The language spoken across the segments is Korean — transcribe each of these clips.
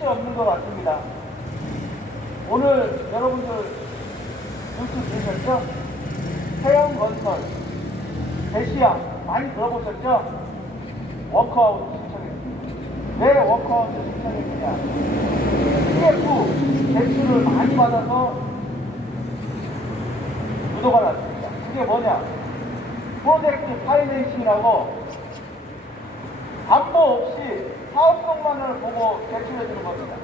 끝이 없는 것 같습니다. 오늘 여러분들 뉴스 보셨죠? 태양건설, 대시양 많이 들어보셨죠? 워크아웃 신청했습니다. 왜 워크아웃을 신청했느냐? CF 대출을 많이 받아서 부도가 났습니다. 그게 뭐냐? 프로젝트 파이낸싱이라고 담보 없이 사업성만을 보고 대출해주는 겁니다.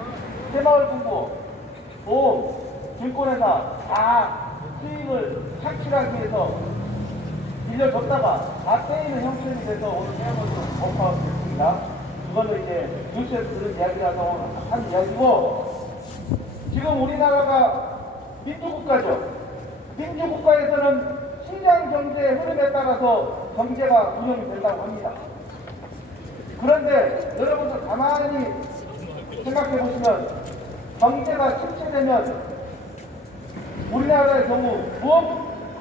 새마을금고, 보험, 증권회사 다 수익을 착취하기 위해서 빌려줬다가 다 떼이는 형편이 돼서 오늘 태양건설 워크아웃 됐습니다. 그거는 이제 뉴스에서 들은 이야기라서 한 이야기고, 지금 우리나라가 민주국가죠. 민주국가에서는 시장 경제의 흐름에 따라서 경제가 운영이 된다고 합니다. 그런데 여러분들 가만히 생각해 보시면 경제가 침체되면 우리나라의 경우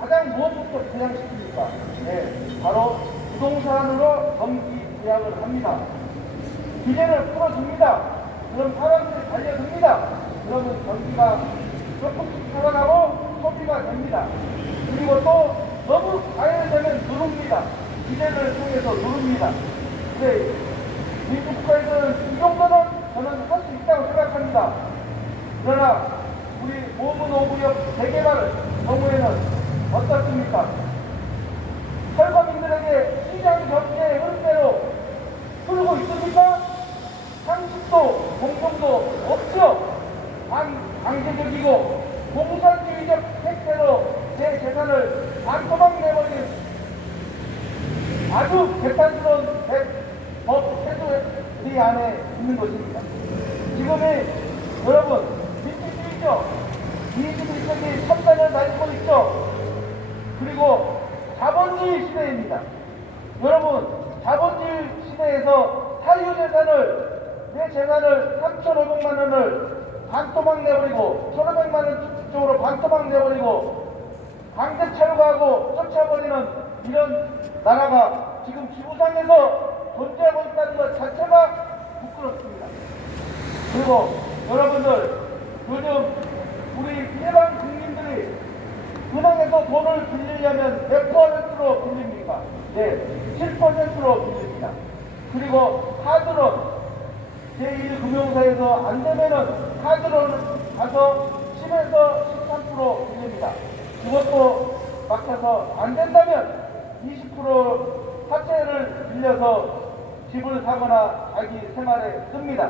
가장 무엇부터 부양시킵니까? 네, 바로 부동산으로 경기 부양을 합니다. 규제를 풀어줍니다. 그럼 사람들이 달려듭니다. 그러면 경기가 조금씩 살아나고 소비가 됩니다. 그리고 또 너무 과열되면 누릅니다. 규제를 통해서 누릅니다. 네, 민주국가에서는 이 정도는 저는 할 수 있다고 생각합니다. 그러나 우리 모문 5구역 재개발 경우에는 어떻습니까? 철거민들에게 시장 경제의 흐름대로 풀고 있습니까? 상식도 공정도 없죠. 강제적이고 공산주의적 택배로 제 재산을 반토막 내버린 아주 개탄스러운 법 태도의 안에 있는 것입니다. 지금의 여러분 민주주의죠. 21세기 첨단을 달리고 있죠. 그리고 자본주의 시대입니다. 여러분 자본주의 시대에서 사유재산을 내 재산을 3,500만 원을 반토막 내버리고 1,500만 원 쪽으로 반토막 내버리고 강제 철거하고 쫓아버리는 이런 나라가 지금 지구상에서 존재하고 있다는 것 자체가 부끄럽습니다. 그리고 여러분들 요즘 우리 일반 국민들이 은행에서 돈을 빌리려면 몇 %로 빌립니까? 네, 7%로 빌립니다. 그리고 카드론 제1금융사에서 안 되면은 카드론 가서 10에서 13% 빌립니다. 그것도 막혀서 안 된다면 20% 화채를 빌려서 집을 사거나 자기 생활에 씁니다.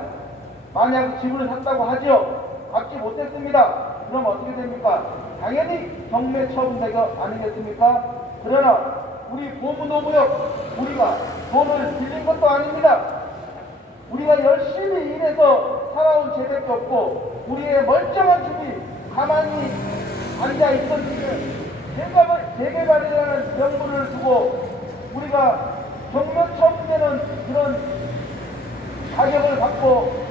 만약 집을 샀다고 하죠. 갚지 못했습니다. 그럼 어떻게 됩니까? 당연히 경매 처분되기 아니겠습니까? 그러나 우리 보문호구역 우리가 돈을 빌린 것도 아닙니다. 우리가 열심히 일해서 살아온 재력도 없고 우리의 멀쩡한 집이 가만히 앉아있던 집에 재개발이라는 명분을 두고 우리가 경매 처분되는 그런 가격을 받고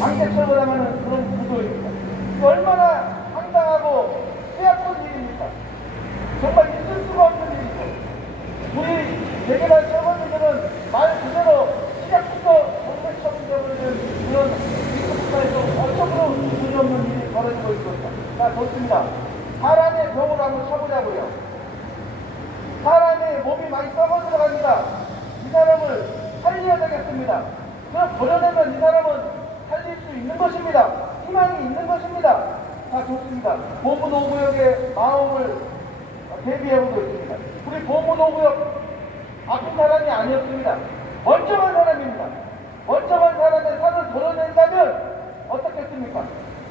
강제 처벌하는 그런 구조입니다. 얼마나 황당하고 폐악한 일입니까? 정말 있을 수가 없는 일이죠. 우리 재개발 처분들은 말 그대로 시작부터 경매 처분되어버리는 그런 민주국가에서 어처구니 문제 없는 일이 벌어지고 있습니다. 자, 좋습니다. 사람의 병을 한번 쳐보자고요. 사람의 몸이 많이 썩어 들어갑니다. 이 사람을 살려야 되겠습니다. 그럼 버려내면 이 사람은 살릴 수 있는 것입니다. 희망이 있는 것입니다. 자, 좋습니다. 보문호구역의 마음을 대비해보고 있습니다. 우리 보문호구역 아픈 사람이 아니었습니다. 멀쩡한 사람입니다. 멀쩡한 사람의 살을 덜어낸다면 어떻겠습니까?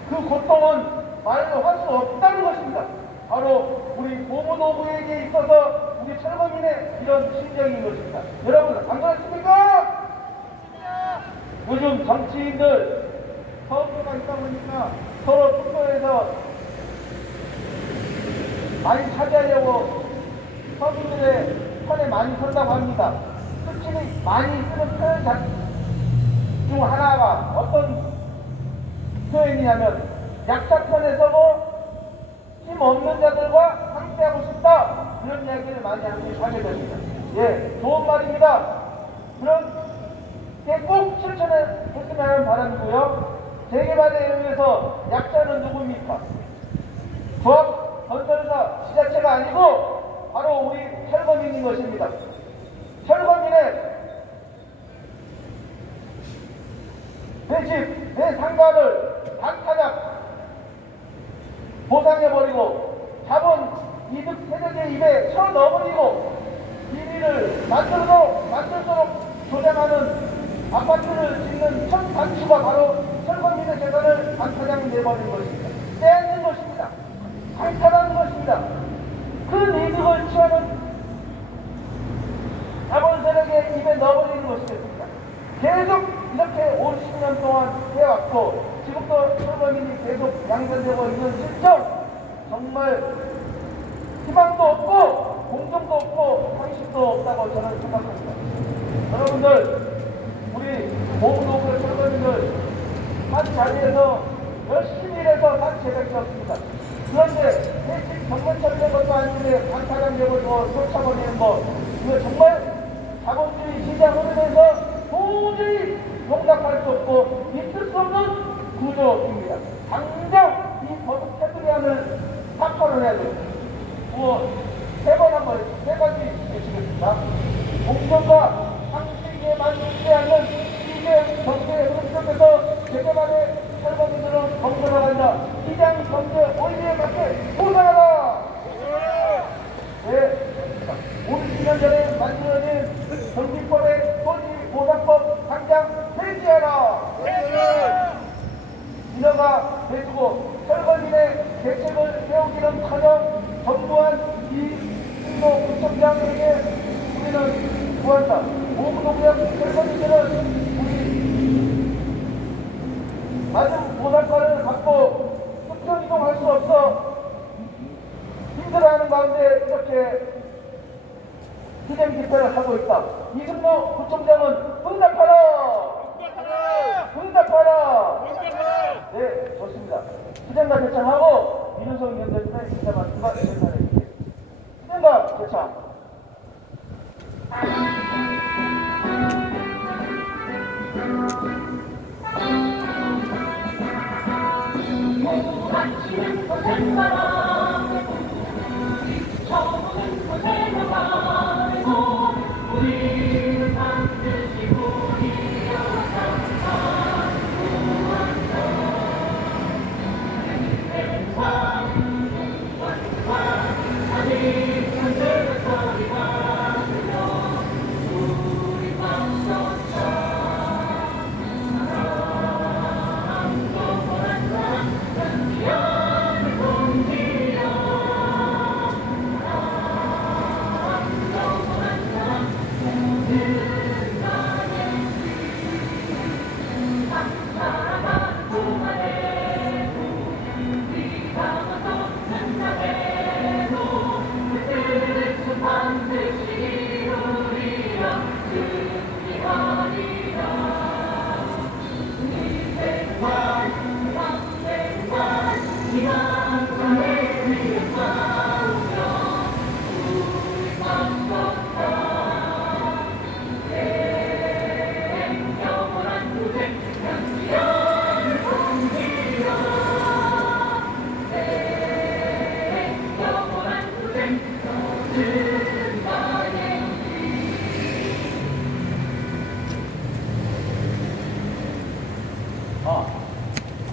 그 고통은 말로 할 수 없다는 것입니다. 바로 우리 보문호구역에 있어서 우리 철거민의 이런 심정인 것입니다. 여러분 안 그렇습니까? 요즘 정치인들 선거가 있다 보니까 서로 투표해서 많이 차지하려고 서민들의 편에 많이 선다고 합니다. 특히 많이 쓰는 표현 중 하나가 어떤 표현이냐면 약자편에 서고 힘 없는 자들과 함께하고 싶다, 그런 이야기를 많이 하게 됩니다. 예, 좋은 말입니다. 그런 중에서 약자는 누구입니까? 조합 건설사 지자체가 아니고 바로 우리 철거민인 것입니다. 철거민의 내 집, 내 상가를 반타작 보상해버리고 자본 이득 세력의 입에 쳐 넣어버리고 비리를 만들도록 조장하는 아파트를 짓는 첫 단추가 바로 철거민의 재산을 반타작 내버리는 것입니다. 떼는 것입니다. 강탈하는 것입니다. 그 이득을 취하는 자본 세력의 입에 넣어버리는 것이겠습니다. 계속 이렇게 50년 동안 해왔고 지금도 철거민이 계속 양산되고 있는 실정, 정말 희망도 없고 공정도 없고 상식도 없다고 저는 생각합니다. 여러분들, 우리 보부노구 철거민들 한 자리에서 열심히 일해서 산 제작이었습니다. 그런데 회식 정권 차리는 것도 아닌데 반타작력을 쫓아버리는 것, 이거 정말 자본주의 시장 흐름에서 도저히 용납할 수 없고 있을 수 없는 구조입니다. 당장 이 거듭 테두리안을 삭발을 해야 됩니다. 세 가지 주시겠습니다. 공정과 상식에 맞지 않는 시장 경제의 흐름 속에서 제대만의 철거민들은 건설해간다. 시장 경제 원리에 맞게 보상하라! 네. 50년 전에 만들어진 정비법의 토지보상법 당장 폐지하라! 인허가 해주고 철거민의 대책을 세우기는커녕 전무한 이승모 구청장에게 우리는 구한다. 보부노구역 철거민들은 우리 낮은 보상가를 받고 수평 이동할 수 없어 힘들어하는 가운데 이렇게 희생 집회를 하고 있다. 이승모 구청장은 응답하라! 응답하라! 네, 좋습니다. 희생과 대창하고 민우성 위원장님의 희생과 대창해주세요. 희생과 대창.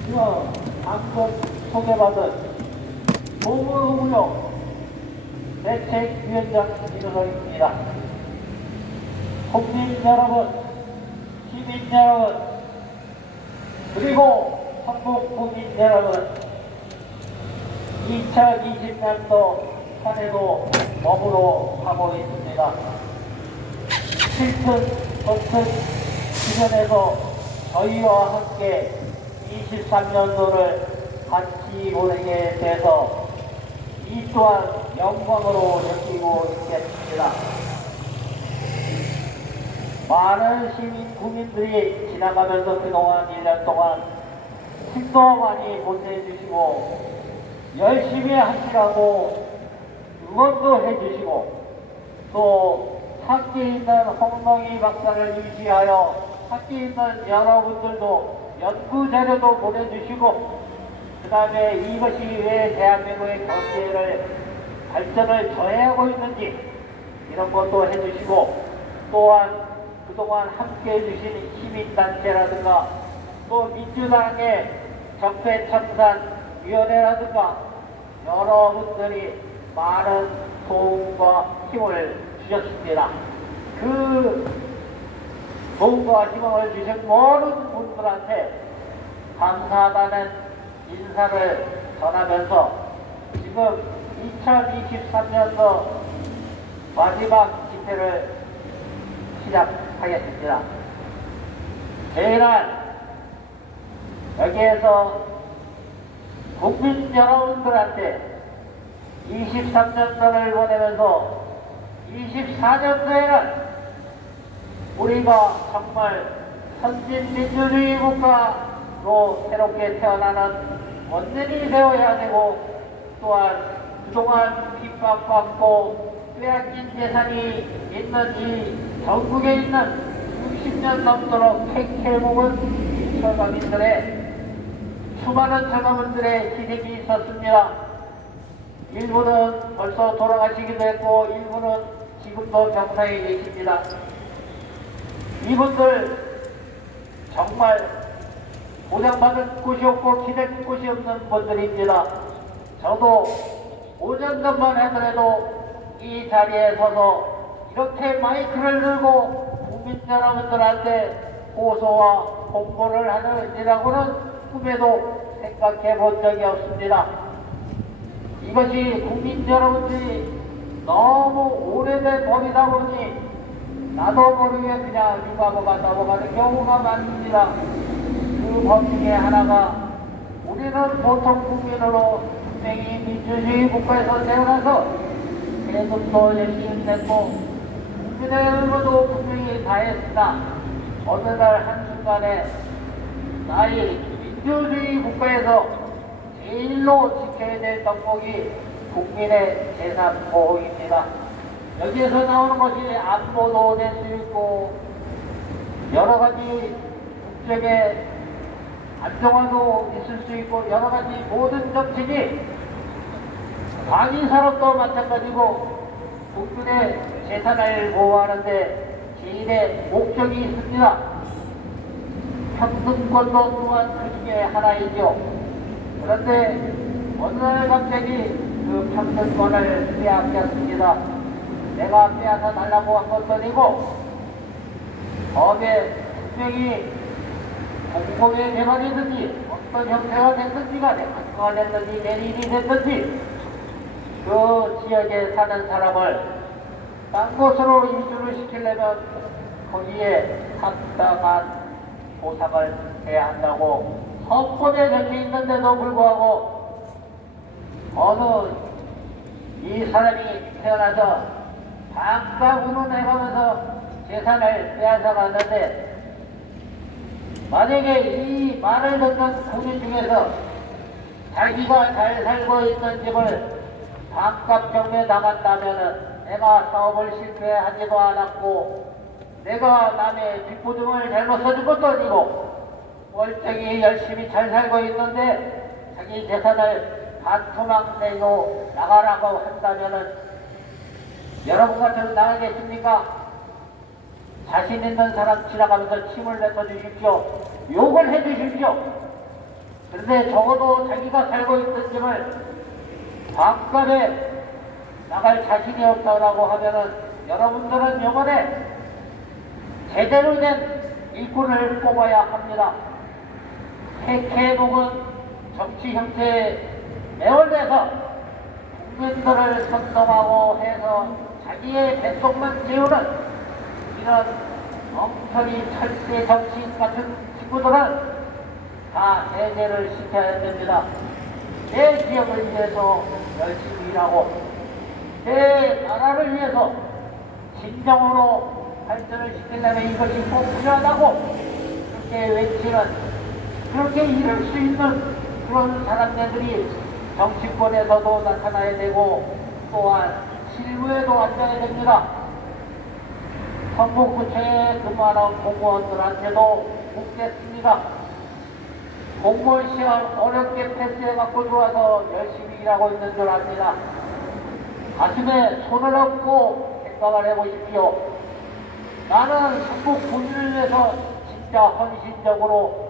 지금 방금 소개받은 보부노구역 대책위원장 민우성입니다. 국민 여러분, 시민 여러분, 그리고 전국 국민 여러분, 2020년도 한 해도 머무러 가고 있습니다. 실튼 버튼 주변에서 저희와 함께 23년도를 같이 보내게 돼서 이 또한 영광으로 느끼고 있겠습니다. 많은 시민 국민들이 지나가면서 그동안 1년 동안 힘도 많이 보태주시고 열심히 하시라고 응원도 해주시고 또 함께 있는 홍동희 박사를 유지하여 함께 있는 여러분들도 연구 자료도 보내주시고, 그 다음에 이것이 왜 대한민국의 경제를 발전을 저해하고 있는지 이런 것도 해주시고, 또한 그동안 함께 해주신 시민단체라든가 또 민주당의 적폐청산위원회라든가 여러분들이 많은 도움과 힘을 주셨습니다. 그 도움과 희망을 주신 모든 분들한테 감사하다는 인사를 전하면서 지금 2023년도 마지막 집회를 시작하겠습니다. 저희는 여기에서 국민 여러분들한테 23년도를 보내면서 24년도에는 우리가 정말 선진민주주의 국가로 새롭게 태어나는 원년이 되어야 되고, 또한 그동안 핍박받고 빼앗긴 재산이 있는 이 전국에 있는 60년 넘도록 택해 먹은 철거민들의 수많은 철거민들의 희생이 있었습니다. 일부는 벌써 돌아가시기도 했고 일부는 지금도 병상에 계십니다. 이분들 정말 보장받을 곳이 없고 기댈 곳이 없는 분들입니다. 저도 5년 전만 하더라도 이 자리에 서서 이렇게 마이크를 들고 국민 여러분들한테 호소와 홍보를 하느라고는 꿈에도 생각해 본 적이 없습니다. 이것이 국민 여러분들이 너무 오래된 법이다 보니 나도 모르게 그냥 유가보가 넘어가는 경우가 많습니다. 그 법 중에 하나가 우리는 보통 국민으로 분명히 민주주의 국가에서 태어나서 세금도 열심히 냈고 국민의 의무도 분명히 다했으나 어느 날 한순간에 나의 민주주의 국가에서 제일로 지켜야 될 덕목이 국민의 재산 보호입니다. 여기에서 나오는 것이 안보도 될 수 있고 여러 가지 국정의 안정화도 있을 수 있고 여러 가지 모든 정책이 방위산업도 마찬가지고 국민의 재산을 보호하는데 제일의 목적이 있습니다. 평등권도 또한 그 중에 하나이죠. 그런데 어느 날 갑자기 그 평등권을 빼앗겼습니다. 내가 빼앗아 달라고 한 것도 아니고 법에 분명히 공공의 개발이든지 어떤 형태가 됐든지 간에 학교가 됐든지 내일이 됐든지 그 지역에 사는 사람을 딴 곳으로 이주를 시키려면 거기에 합당한 보상을 해야 한다고 헌법에 적혀 있는데도 불구하고 어느 이 사람이 태어나서 방과 운운해가면서 재산을 빼앗아갔는데 만약에 이 말을 듣는 국민 중에서 자기가 잘 살고 있는 집을 반값 경매에 나간다면은 내가 사업을 실패하지도 않았고 내가 남의 뒷부등을 잘못 써준 것도 아니고 멀쩡히 열심히 잘 살고 있는데 자기 재산을 반토막 내고 나가라고 한다면은 여러분 같으면 나가겠습니까? 자신 있는 사람 지나가면서 침을 뱉어 주십시오. 욕을 해 주십시오. 그런데 적어도 자기가 살고 있던 집을 반값에 나갈 자신이 없다고 하면은 여러분들은 이번에 제대로 된 일꾼을 뽑아야 합니다. 택해놓은 정치 형태에 매월돼서 국민들을 선동하고 해서 자기의 뱃속만 채우는 이런 엉터리 철새 정치인 같은 친구들은 다 해제를 시켜야 됩니다. 내 지역을 위해서 열심히 일하고 내 나라를 위해서 진정으로 발전을 시키려면 이것이 꼭 필요하다고 그렇게 외치는 그렇게 이룰 수 있는 그런 사람들이 정치권에서도 나타나야 되고 또한 실무에도 앉아야 됩니다. 성북구청에 근무하는 공무원들한테도 묻겠습니다. 공무원 시험 어렵게 패스해갖고 들어와서 열심히 일하고 있는 줄 압니다. 가슴에 손을 얹고 생각을 해보십시오. 나는 전국 국민을 위해서 진짜 헌신적으로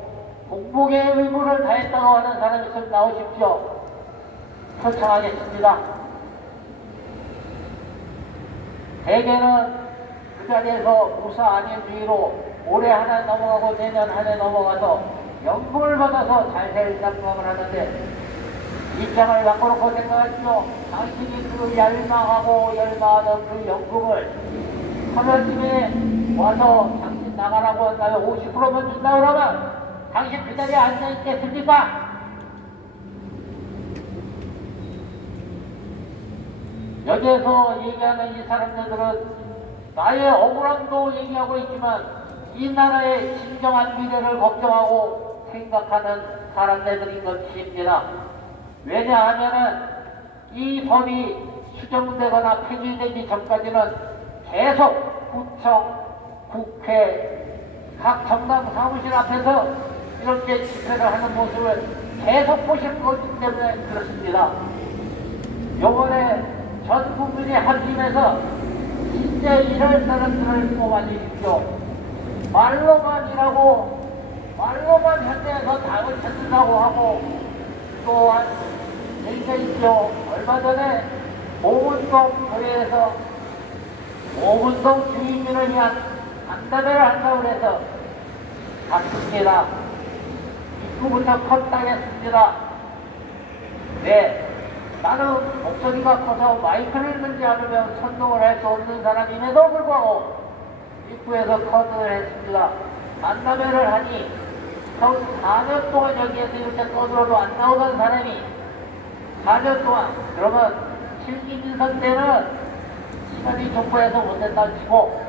공복의 의무를 다했다고 하는 사람이 있으면 나오십시오. 초청하겠습니다. 대개는 그 자리에서 무사 아닌 주의로 올해 하나 넘어가고 내년 한 해 넘어가서 연금을 받아서 잘 살 생각을 하는데 입장을 바꿔놓고 생각하시오. 당신이 그 열망하고 열망하던 그 연금을 하나님에 와서 당신 나가라고 한다면 50%만 준다 그러면 당신 그 자리에 앉아있겠습니까? 여기에서 얘기하는 이 사람들은 나의 억울함도 얘기하고 있지만 이 나라의 진정한 미래를 걱정하고 생각하는 사람들인 것입니다. 왜냐하면은 이 법이 수정되거나 폐지되기 전까지는 계속 구청, 국회, 각 정당 사무실 앞에서 이렇게 집회를 하는 모습을 계속 보실 것이기 때문에 그렇습니다. 요번에 전 국민이 합심해서 진짜 일할 사람들을 뽑아주십시오. 말로만 일하고 말로만 현대에서 답을 찾는다고 하고 또한 얘기가 있죠. 얼마 전에 오문동 거리에서 오문동 주민을 위한 간담회를 한다고 해서 갔습니다. 입구부터 컷당했습니다. 네. 나는 목소리가 커서 마이크를 들지 않으면 선동을 할 수 없는 사람임에도 불구하고 입구에서 커트를 했습니다. 간담회를 하니 4년 동안 여기에서 이렇게 떠들어도 안 나오던 사람이 4년 동안 그러면 7기민선 때는 시간이 족보해서 못했다 치고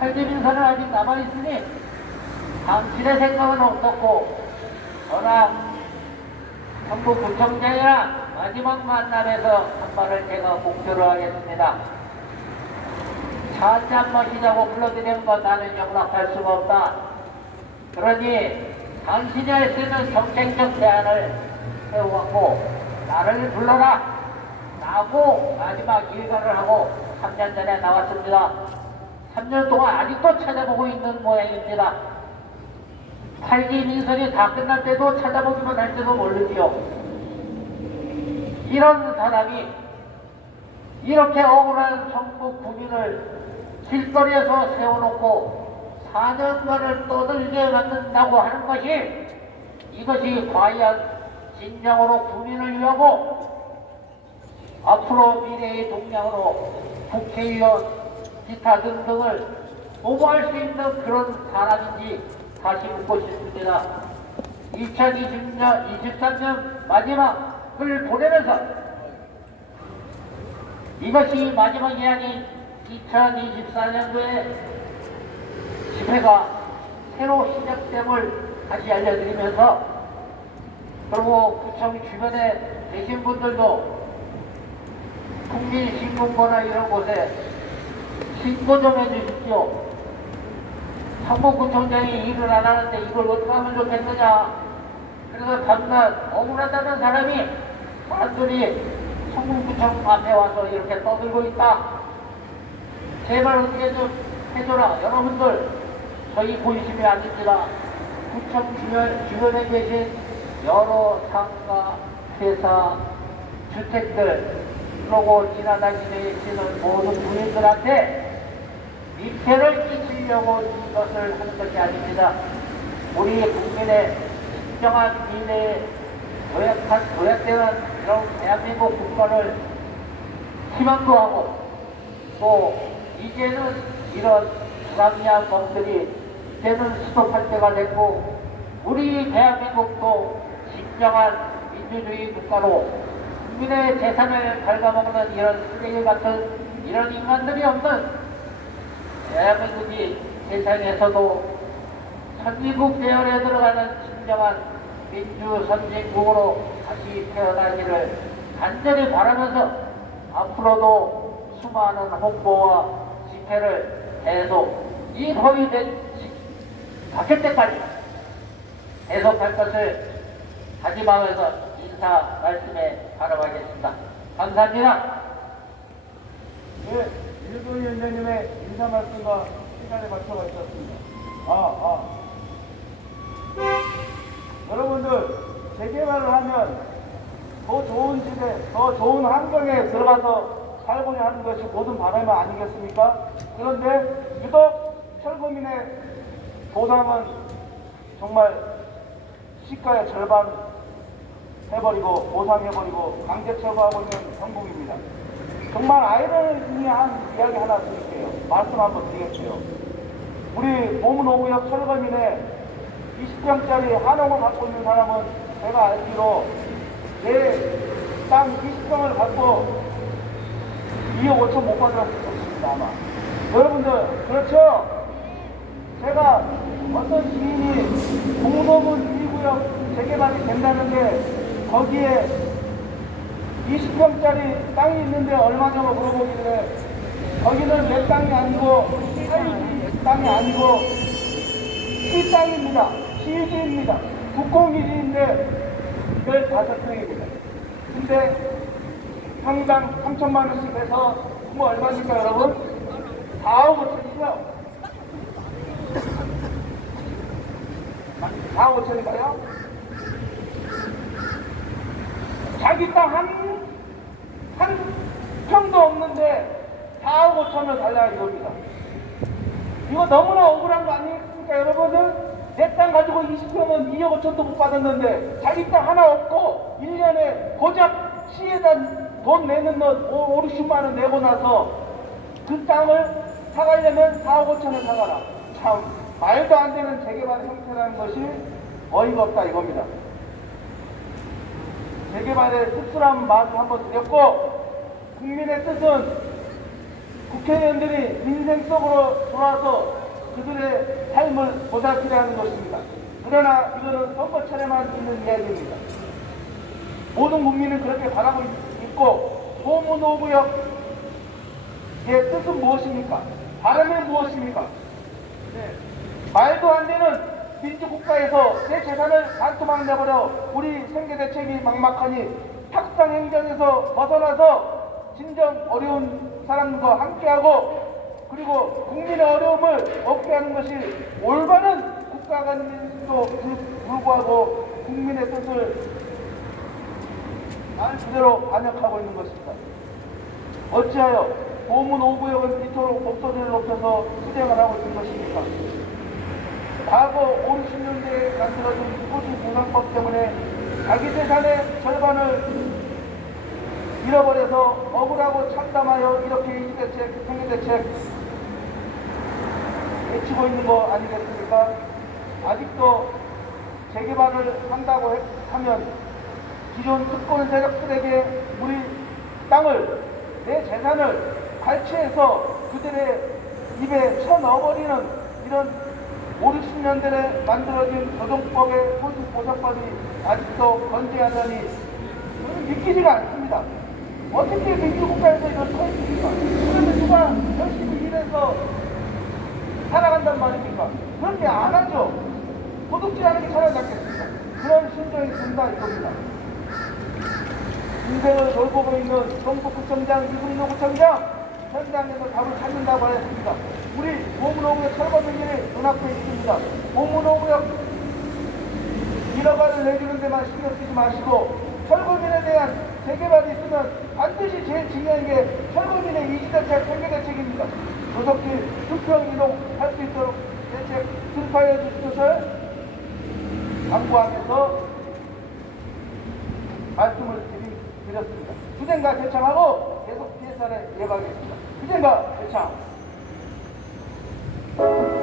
8기민선은 아직 남아있으니 당신의 생각은 없었고 저랑 전북구청장이랑 마지막 만남에서 한 말을 제가 공표를 하겠습니다. 차 한잔 마시자고 불러드리는 건 나는 용납할 수가 없다. 그러니 당신이 할 수 있는 정책적 대안을 세워갖고 나를 불러라 라고 마지막 일가를 하고 3년 전에 나왔습니다. 3년 동안 아직도 찾아보고 있는 모양입니다. 8기 민선이 다 끝날 때도 찾아보기만 할 때도 모르지요. 이런 사람이 이렇게 억울한 전국 국민을 길거리에서 세워놓고 4년간을 떠들게 만든다고 하는 것이 이것이 과연 진정으로 국민을 위하고 앞으로 미래의 동력으로 국회의원 기타 등등을 보고할 수 있는 그런 사람인지 다시 묻고 싶습니다. 2020년, 23년 마지막을 보내면서 이것이 마지막이 아닌 2024년도에 집회가 새로 시작됨을 다시 알려드리면서 그리고 구청 주변에 계신 분들도 국민신문고나 이런 곳에 신고 좀 해주십시오. 성북구청장이 일을 안 하는데 이걸 어떻게 하면 좋겠느냐. 그래서 밤낮 억울하다는 사람들이 성북구청 앞에 와서 이렇게 떠들고 있다. 제발 어떻게 좀 해줘라. 여러분들 저희 보이시면 안 됩니다. 구청 주변에 계신 여러 상가, 회사, 주택들 그러고 지나다니시는 모든 국민들한테 민폐를 끼치려고 이것을 하는 것이 아닙니다. 우리 국민의 진정한 미래에 도약되는 이런 대한민국 국가를 희망도 하고 또 이제는 이런 불합리한 법들이 이제는 스톱할 때가 됐고 우리 대한민국도 진정한 민주주의 국가로 국민의 재산을 갉아먹는 이런 쓰레기 같은 이런 인간들이 없는 대한민국이 세상에서도 선진국 대열에 들어가는 진정한 민주 선진국으로 다시 태어나기를 간절히 바라면서 앞으로도 수많은 홍보와 집회를 계속 이 법이 바뀔 때까지 계속할 것을 다짐하면서 인사 말씀에 바라보겠습니다. 감사합니다. 네, 일본 위원장님의 인사 말씀과 시간에 맞춰가 있었습니다. 여러분들, 재개발을 하면 더 좋은 집에, 더 좋은 환경에 들어가서 살고자 하는 것이 모든 바람이 아니겠습니까? 그런데 유독 철거민의 보상은 정말 시가의 절반 해버리고 보상해버리고 강제 처벌하고 있는 정부입니다. 정말 아이러니한 이야기 하나 드릴게요. 말씀 한번 드리겠어요. 우리 보문오구역 철거민에 20평짜리 한옥을 갖고 있는 사람은 제가 알기로 내 땅 20평을 갖고 2억 5천 못 받았을 것입니다, 아마. 여러분들, 그렇죠? 제가 어떤 지인이 동서문 1구역 재개발이 된다는데 거기에 20평짜리 땅이 있는데 얼마냐고 물어보길래 거기는 내 땅이 아니고 사유지 땅이 아니고 시 땅입니다. 시유지입니다. 국공일지인데 15평입니다. 근데 평당 3천만 원씩 해서 그거 얼마입니까 여러분? 4억 5천이죠? 4억 5천인가요? 자기 땅 한 평도 없는데 4억 5천을 달라 이겁니다. 이거 너무나 억울한 거 아니겠습니까 여러분들? 내 땅 가지고 20평은 2억 5천도 못 받았는데 자기 땅 하나 없고 1년에 고작 시에다 돈 내는 것 5, 60만 원 내고 나서 그 땅을 사가려면 4억 5천을 사가라. 참 말도 안 되는 재개발 형태라는 것이 어이가 없다 이겁니다. 재개발의 씁쓸한 말을 한번 드렸고 국민의 뜻은 국회의원들이 민생 속으로 들어와서 그들의 삶을 보살피려 하는 것입니다. 그러나 이거는 선거철에만 있는 이야기입니다. 모든 국민은 그렇게 바라고 있고 보문오구역의 뜻은 무엇입니까? 바람은 무엇입니까? 네. 말도 안 되는 민주국가에서 내 재산을 반토막 내버려 우리 생계대책이 막막하니 탁상행정에서 벗어나서 진정 어려운 사람과 함께하고 그리고 국민의 어려움을 없게 하는 것이 올바른 국가관임에도 불구하고 국민의 뜻을 말 그대로 반영하고 있는 것입니다. 어찌하여 보문오구역은 이토록 목소리를 높여서 투쟁을 하고 있는 것입니까? 과거 5, 60년대에 만들어진 토지보상법 때문에 자기 재산의 절반을 잃어버려서 억울하고 참담하여 이렇게 이주대책, 생계대책 외치고 있는 거 아니겠습니까? 아직도 재개발을 한다고 하면 기존 특권 세력들에게 우리 땅을, 내 재산을 갈취해서 그들의 입에 쳐넣어버리는 이런 5, 60년대에 만들어진 조정법의 토지보상법이 아직도 건재하다니 저는 믿기지가 않습니다. 어떻게 민주국가에서 이걸 터입니까? 그러면 누가 열심히 일해서 살아간단 말입니까? 그렇게 안 하죠. 도둑질하는 게 차라리 낫겠습니다. 그런 심정이 든다 이겁니다. 인생을 돌보고 있는 경북구청장, 이분인호 구청장 현장에서 답을 찾는다고 했습니다. 우리 보문오구역 철거민들이 눈앞에 있습니다. 보문오구역 1억원을 내주는 데만 신경 쓰지 마시고 철거민에 대한 재개발이 있으면 반드시 제일 중요한 게 철거민의 이주대책, 생계대책입니다. 조속히 수평 이동할 수 있도록 대책 승파해 주실 것을 당부하면서 말씀을 드렸습니다. 투쟁과 대창하고 계속 PSR에 이어가겠습니다. 투쟁과 대창. Thank you.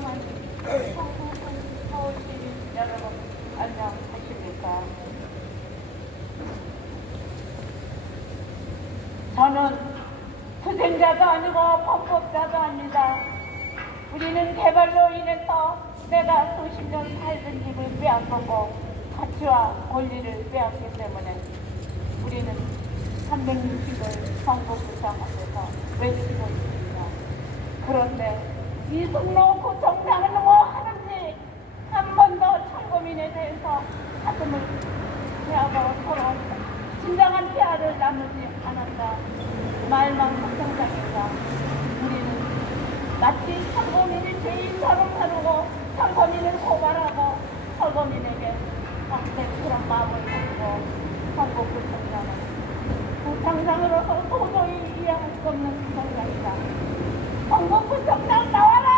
존경하는 서울 시민 여러분, 안녕하십니까? 저는 투쟁자도 아니고 범법자도 아니다. 우리는 개발로 인해서 내가 수십 년 살던 집을 빼앗고 가치와 권리를 빼앗기 때문에 우리는 360을 선거구청 앞에서 외치고 있습니다. 그런데 이승로 구청장은 뭐 하는지 한 번도 참고민에 대해서 가슴을 대하고 서로 진정한 대화를 나누지 않았다. 말만 구청장이다. 우리는 마치 참고민이 죄인처럼 다루고 참고민을 고발하고 참고민에게 그런 마음을 갖고 선거구청장은 구청장으로서 도저히 이해할 수 없는 구청장이다. 선거구청장 나와라!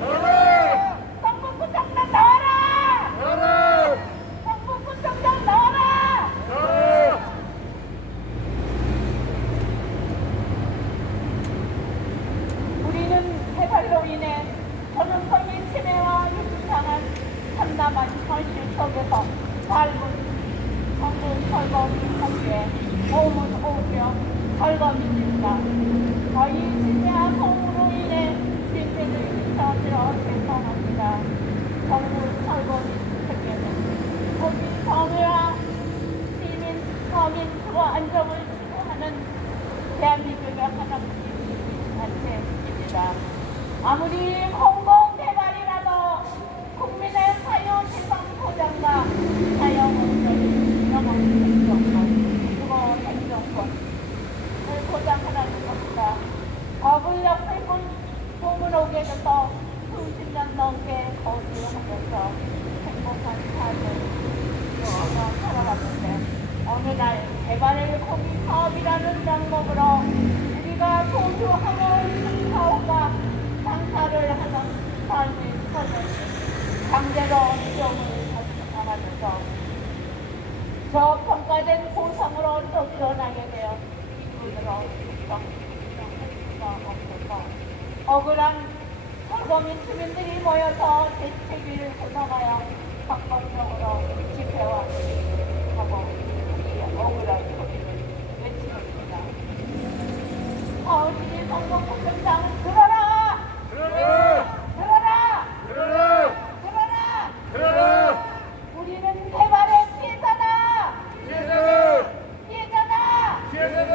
나와라! 선거구청장 나와라! 나와라! 선거구청장 나와라! 나와라! 우리는 개발로 인해 전원성의 침해와 유출당한 참담한 현실 속에서 삶은 정부 철거미 공개, 몸은 오히려 철거미입니다. 저희 진짜 소음으로 인해 민폐를 입혀들어 죄송합니다. 정부 철거미 책임은 국민 정의와 시민, 서민 주거 안정을 추구하는 대한민국의 하나뿐인 단체입니다. 아무리 공공개발이라도 국민의 사유재산 보장과 자영업자의 영업행정권, 주거 행정권을 보장하라는 것보다 법을 없애고 소문오게 돼서 수십 년 넘게 거주하면서 행복한 삶을 살아왔는데 어느 날 개발의 공익 사업이라는 명목으로 우리가 소유하고 있는 사업과 장사를 하는 삶의 선을 강제로 시험을 당하면서 저평가된 보상으로 쫓겨나게 되어 이분으로 할 수가 없어서 억울한 철거민 주민들이 모여서 대책위를 구성하여 각본적으로 집회와 하고 이 억울한 소리를 외치고 있습니다. 서울시 선거구청장 들어라! 들어라! 들어라! 들어라! 들어라! 들어라! 우리는 개발의 피해자다! 피해자다! 피해자다! 피해자다!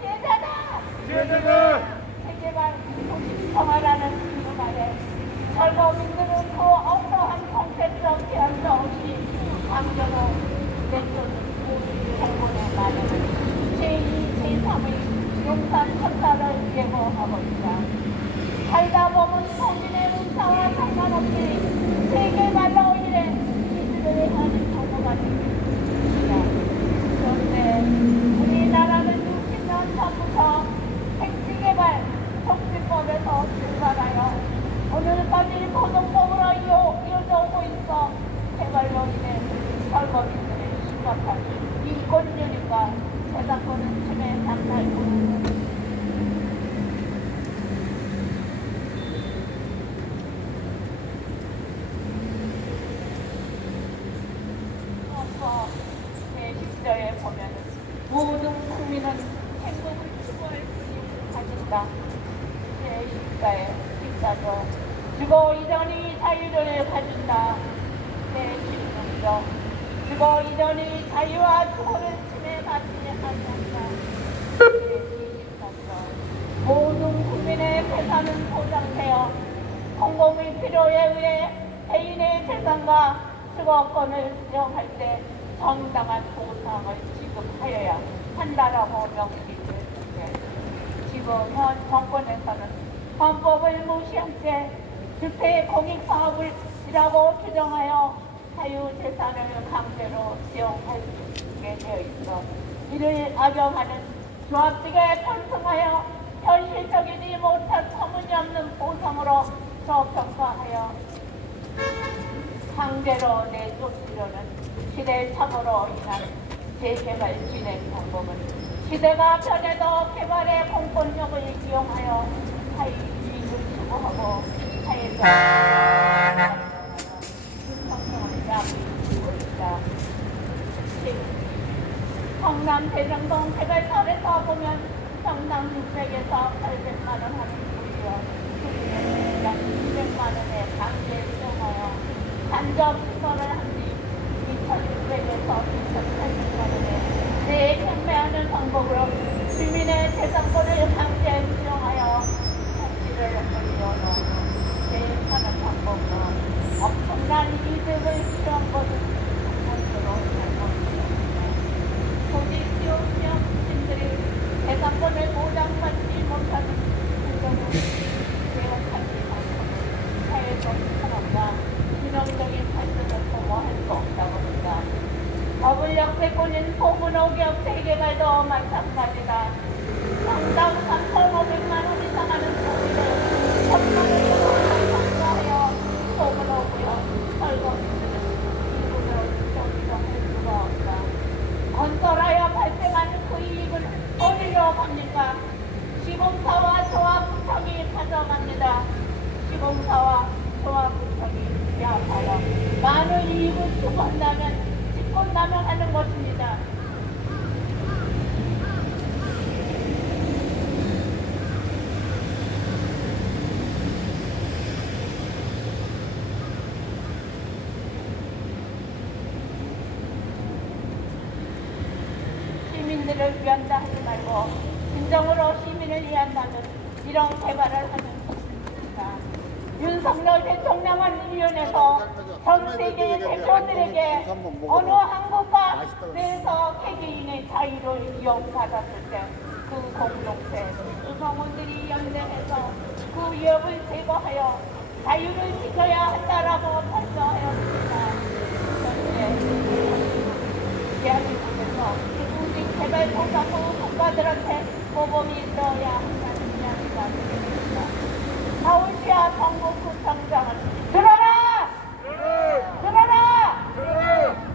피해자다! 피해자다! 재개발 도시평화라는 그 말에 철거민들은 그 어떠한 정책적 제한도 없이 강제로 내쫓는 정권의 말에는 제2, 제3의 용산 척사를 예고하고 있다. 살다 보면 서민의 의사와 상관없이 재개발로 인해 이들을 하는 정보가 생깁니다. 그런데 우리나라는 60년 전부터 택지개발 정치법에서 출발하여 오늘까지 고등법으로 이어져 오고 있어 개발로 인해 철거민들의 심각한 인권유린과 재산권을 침해 상당히 있습니다. 제10절에 보면 모든 국민은 행복을 추구할 수 있는 가진다. 제14조 주거 이전이 자유를 가진다. 제16조 주거 이전이 자유와 주거를 침해받지 않는다. 제24조 모든 국민의 재산은 보장되어 공공의 필요에 의해 개인의 재산과 주거권을 사용할 때 정당한 보상을 지급하여야 한다라고 명시했는데 지금 현 정권에서는 헌법을 무시한 채 주택 공익사업이라고 규정하여 사유재산을 강제로 사용할 수 있게 되어 있어 이를 악용하는 조합직에 편승하여 현실적이지 못한 터무니없는 보상으로 저평가하여 강제로 내쫓으려는 시대착오로 인한 재개발 진행 방법은 시대가 변해도 개발의 공권력을 이용하여 사이익을 추구하고 하에서 윤석열을 야기하고 있다. 성남 대장동 개발설에서 보면 평당 600에서 800만 원 하는 소리요. 수리는 약 200만 원에 강제 수용하여 간접 수거를 한 뒤 2,600에서 2,800만 원에 재경매하는 방법으로 주민의 재산권을 강제 수용하여 택지를 올려놓은 재판하는 방법으로 엄청난 이득을 취한 것은 한편으로 잘못입니다. 조직 지원형 주민들이 재산권을 보장받지 못하는 행동은 개혁하지 않고 사회적 산업과 균형적인 발전을 도모할 수 없다고 합니다. 더블 역세권인 소문호기업 재개발도 마찬가지다. 상당 3,500만 원 이상 하는 소비를 천만을 상가하여 소문호구역 설거지들은 이익으로 정리도 할 수가 없다. 건설하여 발생하는 그 이익을 어디로 갑니까? 시공사와 조합구청이 가져갑니다. 시공사와 조합구청이 계약하여 많은 이익을 추구한다면 직권남용하는 것입니다. 시민들을 위한다 하지 말고 진정으로 시민을 위한다면 이런 개발을 하는 것입니다. 윤석열 대통령은 일련에서 전 세계의 대표들에게 어느 한 국가 내에서 개개인의 자유를 위협받았을 때 그 공동체 구성원들이 연대해서 그 위협을 제거하여 자유를 지켜야 한다라고 발표하였습니다. 그런데 대한민국에서 우직 개발 도상국 국가들한테 모범이 있어야 한다는 이야기가 되겠습니다. 서울시와 경북구청장은 들어라! 들어라!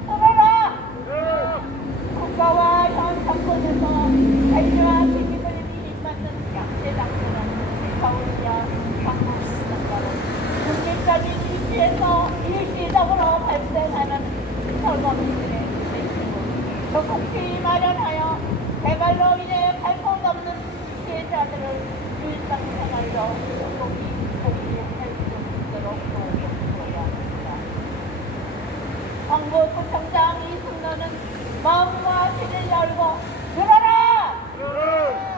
들어라! 국가와 현 정권에서 자유와 시민을 이익받는 양대장들은 서울시와 경북구청장은 국민적인 이슈에서 일시적으로 발생하는 철거민들의 대책을 적극히 마련하여 개발로 인해 갈 곳 없는 피해자들을 일상생활로 복귀할 수 있도록 도와줘야 합니다. 경북구청장 이승로는 마음과 귀를 열고 들어라!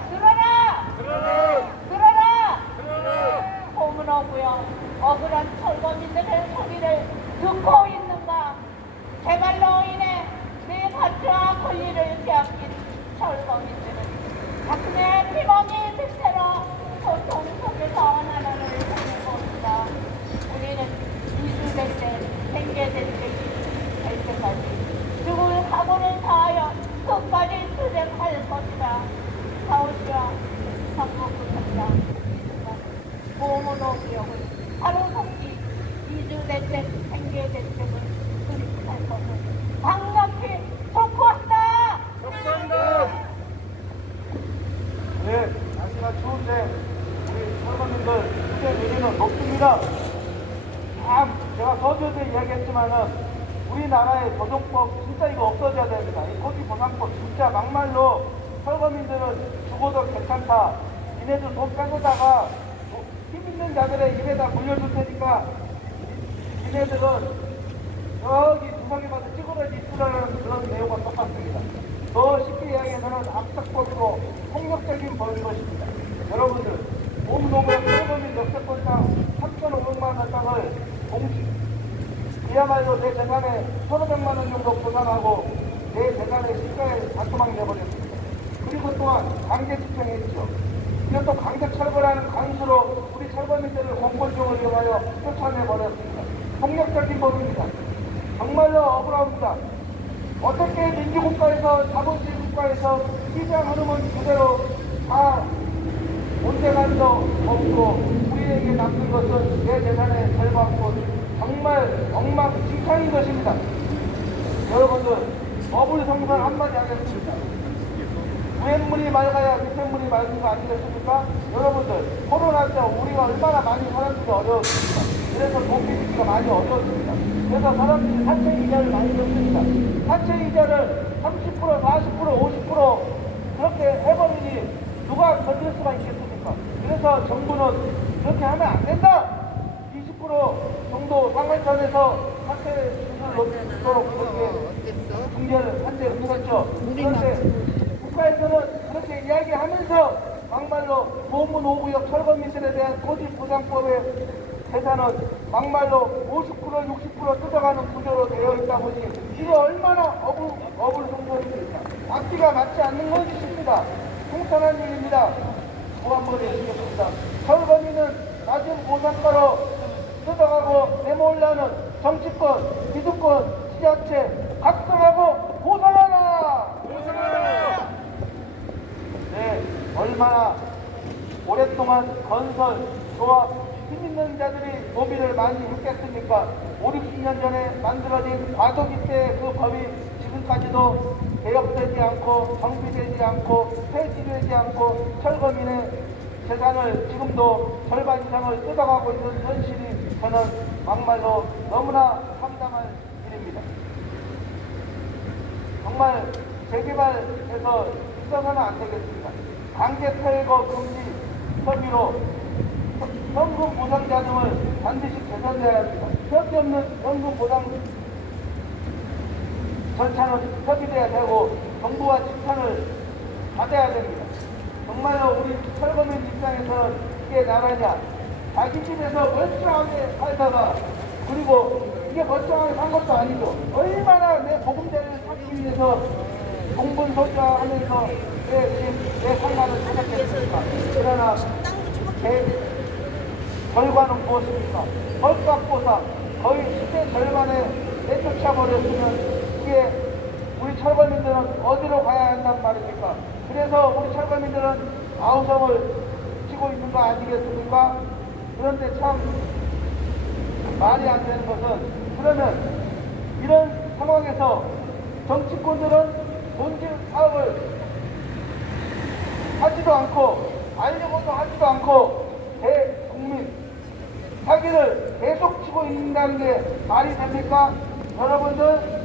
들어라! 들어라! 소문하고요. 억울한 철거민들의 소리를 듣고 있는가? 개발로 인해 내 가치와 권리를 빼앗긴 철거민들은 가슴에 피멍이 들 채로 고통 속에서 나라를 보내고 있다. 우리는 이수될 때, 생계될 때, 될 때까지 죽을 각오를 다하여 끝까지 투쟁할 것이다. 서울시와 경북구청장 보험으로 기억을 하루속히 이주될 때, 생계될 때를 수립할 것을 강력히 촉구한다. 네, 날씨가 추운데 우리 철거민들 투쟁 의지는 높습니다. 참 제가 서두에서 이야기했지만은 우리나라의 조정법 진짜 이거 없어져야 됩니다. 이 토지보상법 진짜 막말로 철거민들은 죽어도 괜찮다. 니네들 돈 빼고다가 힘 있는 자들의 입에다 물려줄 테니까 니네들은 여기 주사기 봐서 찌그러지 있으라는 그런 내용과 똑같습니다. 더 쉽게 이야기해서는 압착법으로 폭력적인 법인 것입니다. 여러분들 몸노무현 철거민 역세권상 3,500만 원 땅을 그야말로 내 재산의 1,500만 원 정도 보상하고 내 재산의 시가에 자꾸막 내버렸습니다. 그리고 또한 강제 집행했죠. 이것도 강제 철거라는 강수로 우리 철거민들을 공권력을 이용하여 쫓아내버렸습니다. 폭력적인 법입니다. 정말로 억울합니다. 어떻게 민주국가에서 자본주의 국가에서 시장 흐름은 그대로 다 온데간도 없고 우리에게 남는 것은 내 재산의 절반뿐 정말 엉망진창인 것입니다. 여러분들 법을 성사 한마디 하겠습니다. 윗물이 맑아야 밑물이 맑은 거 아니겠습니까? 여러분들, 코로나 때 우리가 얼마나 많이 사람들이 어려웠습니까? 그래서 돈 빌리기가 많이 어려웠습니다. 그래서 사람들이 사채 이자를 많이 줬습니다. 사채 이자를 30%, 40%, 50% 그렇게 해버리니 누가 건질 수가 있겠습니까? 그래서 정부는 그렇게 하면 안 된다! 20% 정도 상한선에서 사채 수준을 높도록 그렇게 중재를 한데 그렇죠. 그런데 국가에서는 그렇게 이야기하면서 막말로 보문 5구역 철거민들에 대한 토지보장법의 재산은 막말로 50%, 60% 뜯어가는 구조로 되어 있다 보니 이게 얼마나 어불성설입니까? 앞뒤가 맞지 않는 것입니다. 통탄한 일입니다. 보안법에 있겠습니다. 철거민은 낮은 보상가로 뜯어가고 내몰라는 정치권, 기득권, 지자체 각성하고 보상하라! 보상하라! 네, 얼마나 오랫동안 건설, 조합, 힘 있는 자들이 로비를 많이 했겠습니까? 5, 60년 전에 만들어진 과도기 때 그 법이 지금까지도 개혁되지 않고 정비되지 않고 폐지되지 않고 철거민의 재산을 지금도 절반 이상을 뜯어가고 있는 현실이 저는 막말로 너무나 참담한 일입니다. 정말 재개발해서 있어서는 안 되겠습니다. 강제 퇴거 금지 협의로 현금 보상자 등을 반드시 개선해야 합니다. 그렇게 없는 현금 보상 절차는 협의돼야 되고 정부와 칭찬을 받아야 됩니다. 정말로 우리 철거민 입장에서는 이게 나라냐? 자기 집에서 멀쩡하게 살다가 그리고 이게 멀쩡하게 산 것도 아니고 얼마나 내 보금자리를 찾기 위해서 동분서주하면서 내 상가를 찾았겠습니까? 그러나 결과는 무엇입니까? 헐값보상 거의 시대 절반에 내쫓아버렸으면 이게 우리 철거민들은 어디로 가야 한단 말입니까? 그래서 우리 철거민들은 아우성을 치고 있는 거 아니겠습니까? 그런데 참 말이 안 되는 것은 그러면 이런 상황에서 정치권들은 본질 사업을 하지도 않고 알려고도 하지도 않고 대국민 사기를 계속 치고 있는다는 게 말이 됩니까? 여러분들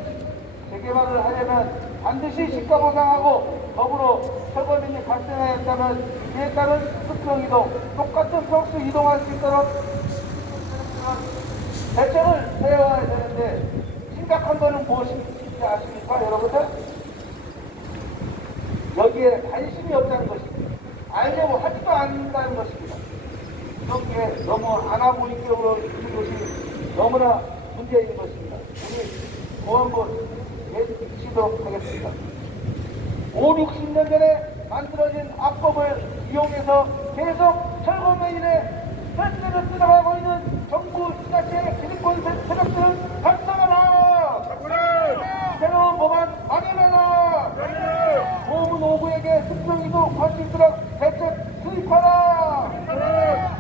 재개발을 하려면 반드시 시가 보상하고 더불어 철거민이 발생하였다면 이에 따른 수평이동 똑같은 평수 이동할 수 있도록 대책을 세워야 되는데 심각한 거는 무엇인지 아십니까 여러분들? 여기에 관심이 없다는 것입니다. 알려고 하지도 않는다는 것입니다. 이렇게 너무 아나무인격으로 있는 것이 너무나 문제인 것입니다. 우리 보안부 예시도록 하겠습니다. 5, 60년 전에 만들어진 악법을 이용해서 계속 철거민의 혈세를 뜯어가고 있는 정부 지자체의 기득권 세력들은 발상하라! 새로운 법안 마련하라! 보문 5구에게 수평이도 할 수 있도록 대책 투입하라!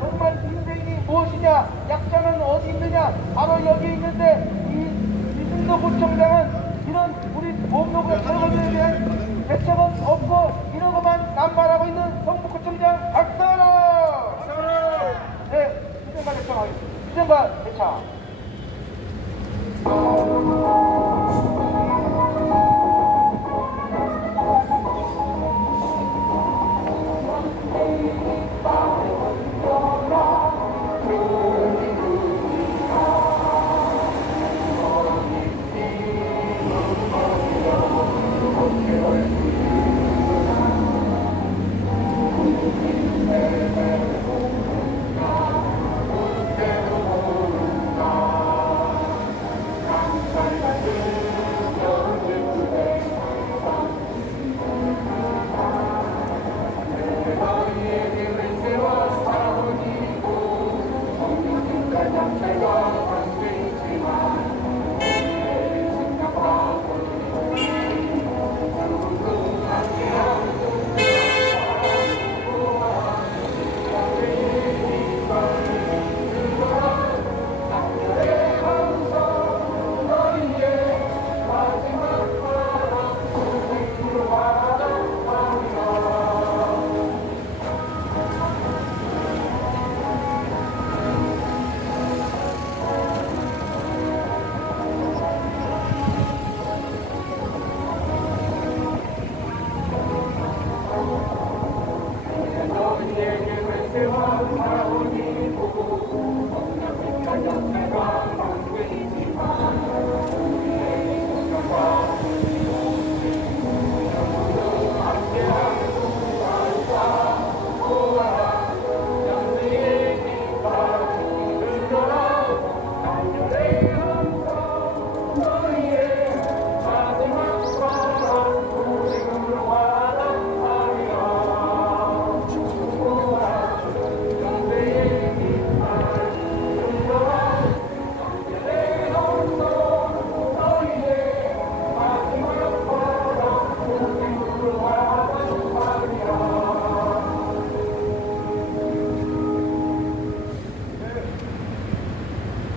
정말 인생이 무엇이냐? 약자는 어디 있느냐? 바로 여기 있는데 이승도 구청장은 이런 우리 보험노구의 철거민에 대한 대책은 없고 이러고만 남발하고 있는 성북구청장 박사라! 네, 수정과 대청하겠습니다. 수정과 대청.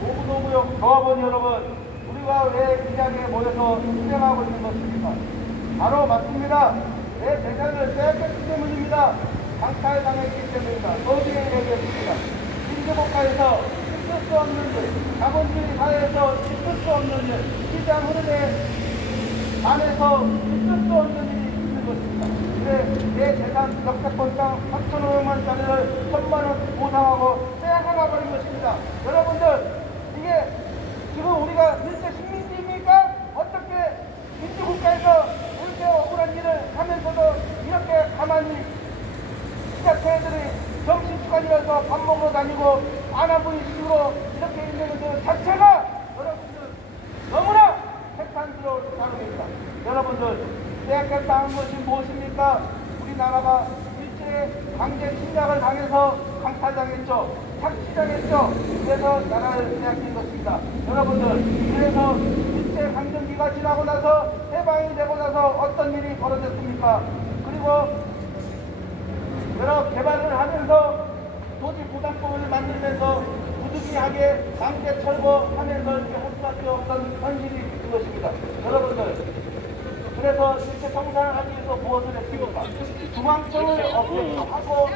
노무노무역 조합원 여러분, 우리가 왜 이 자리에 모여서 투쟁하고 있는 것입니까? 바로 맞습니다. 내 재산을 빼앗겼기 때문입니다. 강탈당했기 때문입니다. 어디에 얘기했습니다. 민주국가에서 있을 수 없는 일, 자본주의 사회에서 있을 수 없는 일, 시장 흐름에 안에서 있을 수 없는 일이 있는 것입니다. 내 재산 역세권당 3,500만짜리를 1,000만원 보상하고 빼앗아가 버린 것입니다. 여러분들, 이게 지금 우리가 일제 식민지입니까? 어떻게 민주국가에서 이렇게 억울한 일을 하면서도 이렇게 가만히 시작회들이 점심시간이라서 밥 먹으러 다니고 안아보이식으로 이렇게 있는 것 자체가 여러분들 너무나 색탄스러운 상황입니다. 여러분들, 빼앗겼다는 것이 무엇입니까? 우리나라가 일제의 강제 침략을 당해서 강탈당했죠. 착취당했죠. 그래서 나라를 빼앗긴 것입니다. 여러분들, 그래서 일제 강점기가 지나고 나서 해방이 되고 나서 어떤 일이 벌어졌습니까? 그리고 여러 개발을 하면서 도시 부담법을 만들면서 부득이하게 강제 철거하면서 이렇게 할 수밖에 없던 현실이 있는 것입니다. 여러분들, 그래서 일제 청산을 하기 위해서 무엇을 했습니까? 중앙청을 없애고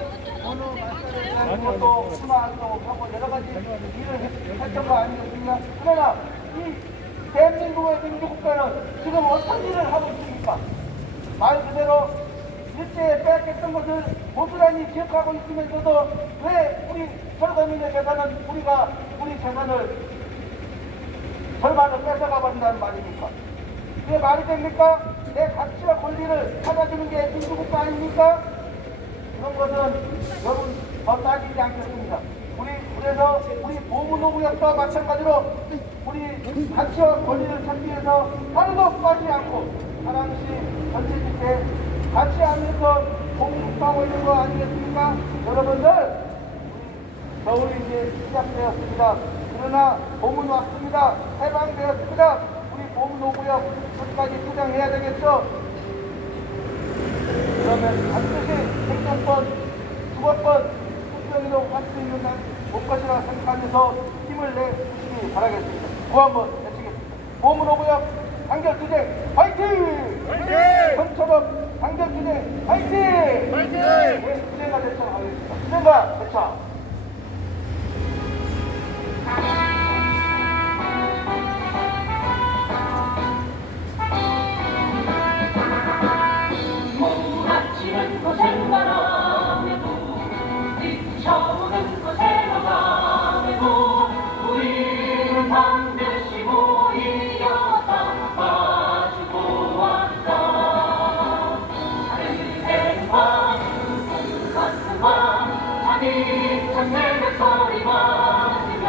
어느 말살에 대한 것도 수마하고 여러 가지 일을 했던 거 아니겠습니까? 그러나 이 대한민국의 민주국가는 지금 어떤 일을 하고 있습니까? 말 그대로 일제에 빼앗겼던 것을 고스란히 기억하고 있으면서도 왜 우리 철거민의 재산은 우리 재산을 절반을 뺏어가 버린다는 말입니까? 그게 말이 됩니까? 내 가치와 권리를 찾아주는 게 민주국가 아닙니까? 이런 것은 여러분 더 따지지 않겠습니다. 그래서 우리 노무노무역과 마찬가지로 우리 가치와 권리를 찾기 위해서 하루도 빠지지 않고 하나씩 전체주택 같이 하면서 공급하고 있는 거 아니겠습니까? 여러분들, 겨울이 이제 시작되었습니다. 그러나 봄은 왔습니다. 해방되었습니다. 우리 봄노무역 끝까지 투쟁해야 되겠죠? 그러면 반드시 생존권, 주거권, 투쟁으로 할 수 있는 날 올 것이라 생각하면서 힘을 내주시기 바라겠습니다. 구호 한번 외치겠습니다. 봄노무역 단결투쟁 화이팅! 화이팅! 성철업 단결투쟁 화이팅! 화이팅! 네, 투쟁가 대처하겠습니다. 투쟁가 대처! 몸마치는 곳에 가라매도 뒤쳐오는 곳에 가라매도 우리는 반드시 모이려 닦아주고 왔다. 다른 해와 가슴과 자비찬 새벽 소리 맞으며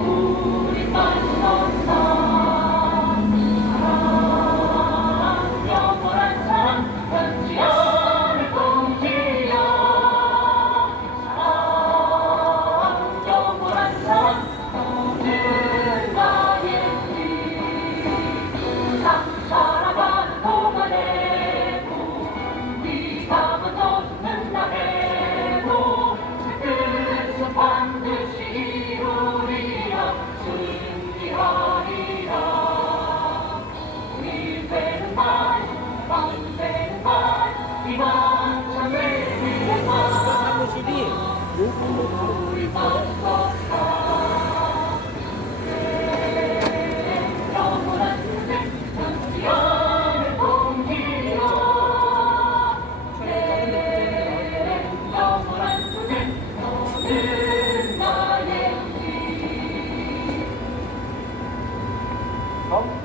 우리 빠졌다. 영원한 사랑 변치 않을 동지여 사랑 영원한 사랑 모든 나의 길 살아가는 동안에도 네가 먼저 죽는다 해도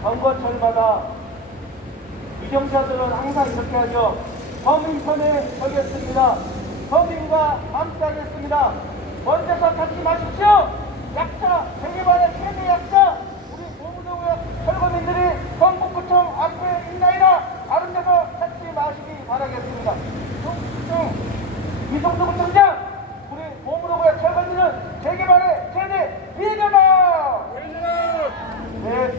선거철마다 위정자들은 항상 이렇게 하죠. 서민 편에 서겠습니다. 서민과 함께하겠습니다. 먼저서 찾지 마십시오. 약자, 세계만의 최대 약자, 우리 노무동의 철거민들이 성북구청 앞에 있나이다. 다른 데서 찾지 마시기 바라겠습니다. 이성도 구청장, 우리 노무동의 철거민은 세계만의 최대 피해자다. 네,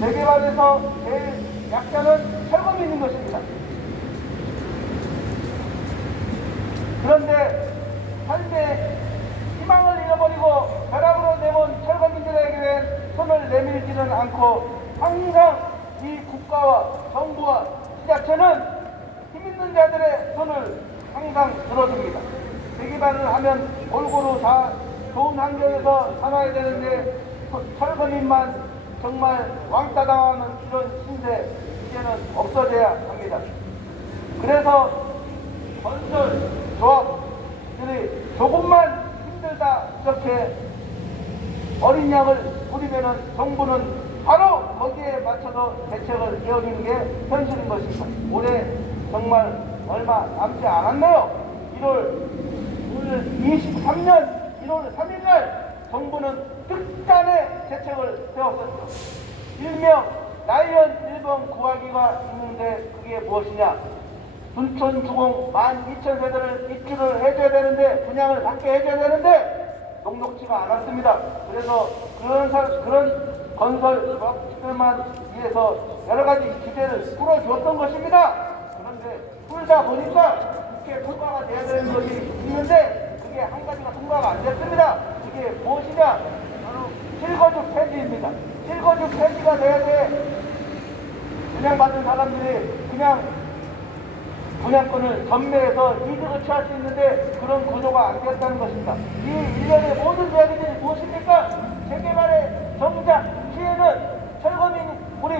세계만에서 제일 약자는 철거민인 것입니다. 그런데 현재 희망을 잃어버리고 벼락으로 내몬 철거민들에게는 손을 내밀지는 않고 항상 이 국가와 정부와 지자체는 힘있는 자들의 손을 항상 들어줍니다. 재개발을 하면 골고루 다 좋은 환경에서 살아야 되는데 철거민만 정말 왕따 당하는 이런 신세 이제는 없어져야 합니다. 그래서 건설 조합들이 조금만 힘들다 이렇게 어린 양을 부리면은 정부는 바로 거기에 맞춰서 대책을 이어지는 게 현실인 것입니다. 올해 정말 얼마 남지 않았네요. 23년 1월 3일날 정부는 특단의 대책을 세웠었죠. 일명 라이언 1번 구하기가 있는데 그게 무엇이냐? 둔촌 주공 12,000세대를 입주를 해줘야 되는데 분양을 받게 해줘야 되는데 녹록지가 않았습니다. 그래서 그런 건설 조합들만 위해서 여러 가지 기대를 풀어주었던 것입니다. 그런데 풀다 보니까 그게 통과가 돼야 되는 것이 있는데 그게 한 가지가 통과가 안 됐습니다. 그게 무엇이냐? 바로 실거주 폐지입니다. 실거주 폐지가 돼야 돼. 분양받은 사람들이 그냥 분양권을 전매해서 이득을 취할 수 있는데 그런 구조가 안 됐다는 것입니다. 이 일련의 모든 이야기들이 무엇입니까? 재개발의 정작 피해는 철거민 우리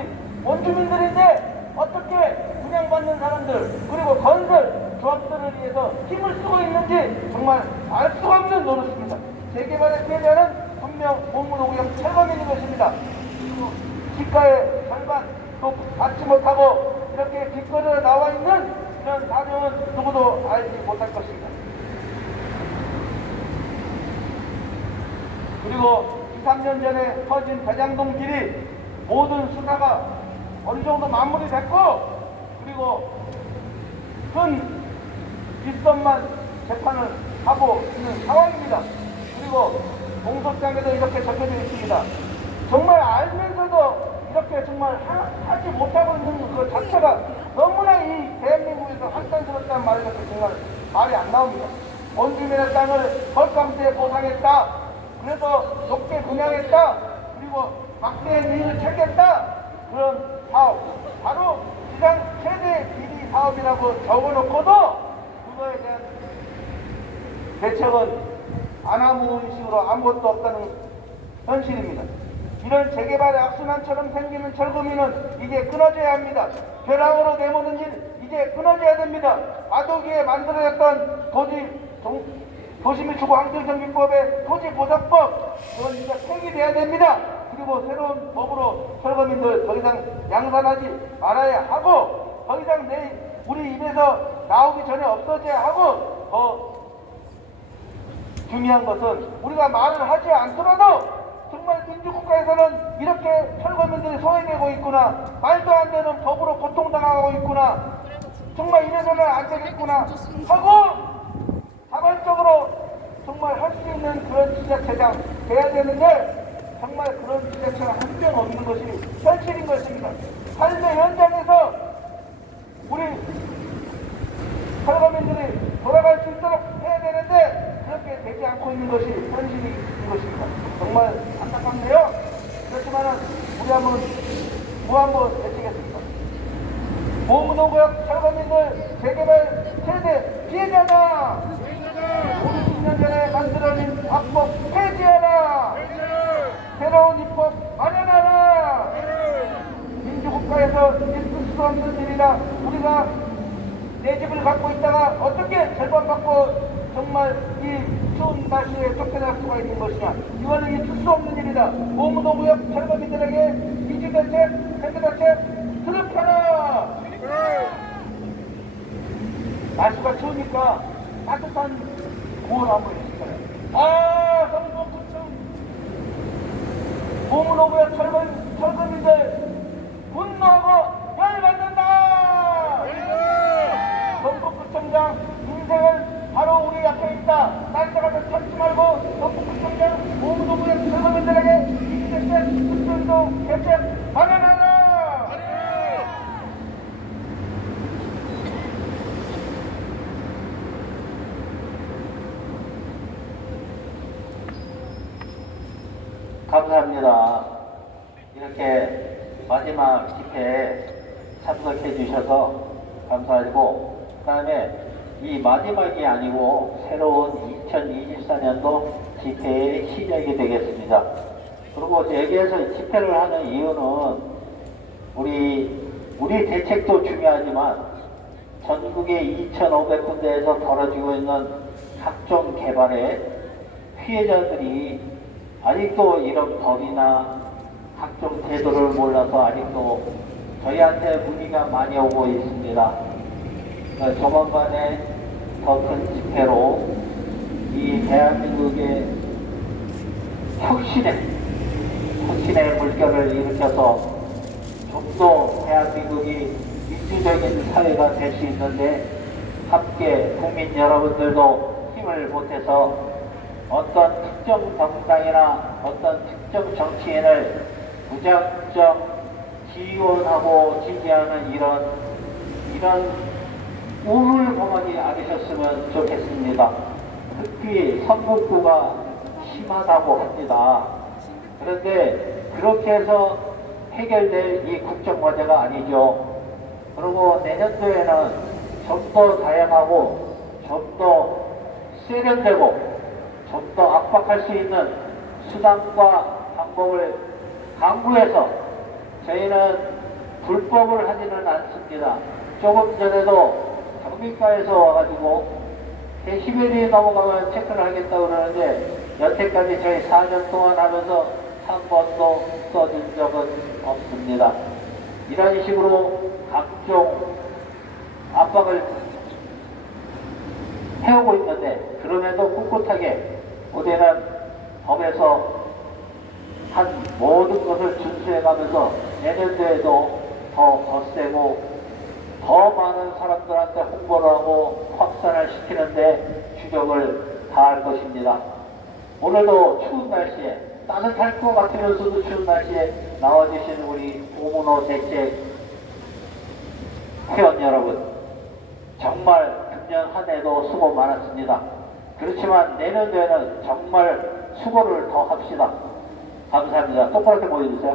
원주민들인데 어떻게 분양받는 사람들 그리고 건설 조합들을 위해서 힘을 쓰고 있는지 정말 알 수가 없는 노릇입니다. 재개발의 피해자는 분명 공무노구역 철거민인 것입니다. 그리고 시가의 절반도 받지 못하고 이렇게 길거리에 나와 있는 이런 사정은 누구도 알지 못할 것입니다. 그리고 2, 3년 전에 터진 대장동 비리 모든 수사가 어느 정도 마무리됐고 그리고 큰 뒷선만 재판을 하고 있는 상황입니다. 그리고 공소장에도 이렇게 적혀져 있습니다. 정말 알면서도 이렇게 정말 하지 못하고 있는 그 자체가 너무나 이 대한민국에서 한탄스럽다는 말이 정말 말이 안 나옵니다. 원주민의 땅을 헐감세 보상했다. 그래서 높게 분양했다. 그리고 막대의 이익을 챙겼다. 그런 사업. 바로 시장 최대 비리 사업이라고 적어놓고도 그거에 대한 대책은 아나무인식으로 아무것도 없다는 현실입니다. 이런 재개발의 악순환처럼 생기는 철거민은 이제 끊어져야 합니다. 벼락으로 내모는 일 이제 끊어져야 됩니다. 아도기에 만들어졌던 도시및주거 환경정비법의 토지보상법 그건 이제 폐기돼야 됩니다. 그리고 새로운 법으로 철거민들 더 이상 양산하지 말아야 하고 더 이상 우리 입에서 나오기 전에 없어져야 하고 더 중요한 것은 우리가 말을 하지 않더라도 정말 민주국가에서는 이렇게 철거민들이 소외되고 있구나. 말도 안 되는 법으로 고통당하고 있구나. 정말 이래서는 안 되겠구나 하고 자발적으로 정말 할 수 있는 그런 지자체장 돼야 되는데 정말 그런 지자체가 한 명 없는 것이 현실인 것입니다. 삶의 현장에서 우리 철거민들이 돌아갈 수 있도록 해야 되는데 그렇게 되지 않고 있는 것이 현실인 것입니다. 정말 안타깝네요. 그렇지만 우리 한번 외치겠습니다. 보문호구역 철거민들 재개발 최대 피해자다. 50년 전에 만들어진 악법 폐지하라. 새로운 입법 마련하라. 민주국가에서 있을 수 없는 일이라 우리가 내 집을 갖고 있다가 어떻게 절반받고 정말 이 추운 날씨에 쫓겨날 수가 있는 것이냐. 이거는 있을 수 없는 일이다. 보문호구역 철거민들에게 복지 대책, 밴드 대책 수립하라. 날씨가 추우니까 따뜻한 구원 한번 해주세요. 아, 성북구청 고문호구의 철거민들 분노하고 열받는다. 성북구청장 인생은 바로 우리 앞에 있다. 딴데가서 찾지 말고 성북구청장 고문호구의 철거민들에게 이 대책 특별도 대책 마련하라. 감사합니다. 이렇게 마지막 집회에 참석해 주셔서 감사하고, 그 다음에 이 마지막이 아니고 새로운 2024년도 집회의 시작이 되겠습니다. 그리고 여기에서 집회를 하는 이유는 우리 대책도 중요하지만 전국의 2,500군데에서 벌어지고 있는 각종 개발의 피해자들이 아직도 이런 법이나 각종 제도를 몰라서 아직도 저희한테 문의가 많이 오고 있습니다. 조만간에 더 큰 집회로 이 대한민국의 혁신의 물결을 일으켜서 좀 더 대한민국이 민주적인 사회가 될 수 있는데 함께 국민 여러분들도 힘을 보태서 어떤 특정 정당이나 어떤 특정 정치인을 무작정 지원하고 지지하는 이런 우물 범하지 않으셨으면 좋겠습니다. 특히 성북구가 심하다고 합니다. 그런데 그렇게 해서 해결될 이 국정 과제가 아니죠. 그리고 내년도에는 좀 더 다양하고 좀 더 세련되고 좀 더 압박할 수 있는 수단과 방법을 강구해서 저희는 불법을 하지는 않습니다. 조금 전에도 경비과에서 와가지고 데시벨이 넘어가면 체크를 하겠다고 그러는데 여태까지 저희 4년 동안 하면서 한 번도 써준 적은 없습니다. 이런 식으로 각종 압박을 해오고 있는데 그럼에도 꿋꿋하게 우리는 법에서 한 모든 것을 준수해가면서 내년도에도 더 거세고 더 많은 사람들한테 홍보를 하고 확산을 시키는데 주력을 다할 것입니다. 오늘도 추운 날씨에 따뜻할 것 같으면서도 추운 날씨에 나와주신 우리 고문호 대책 회원 여러분, 정말 금년 한 해도 수고 많았습니다. 그렇지만 내년도에는 정말 수고를 더 합시다. 감사합니다. 똑바로 모여주세요.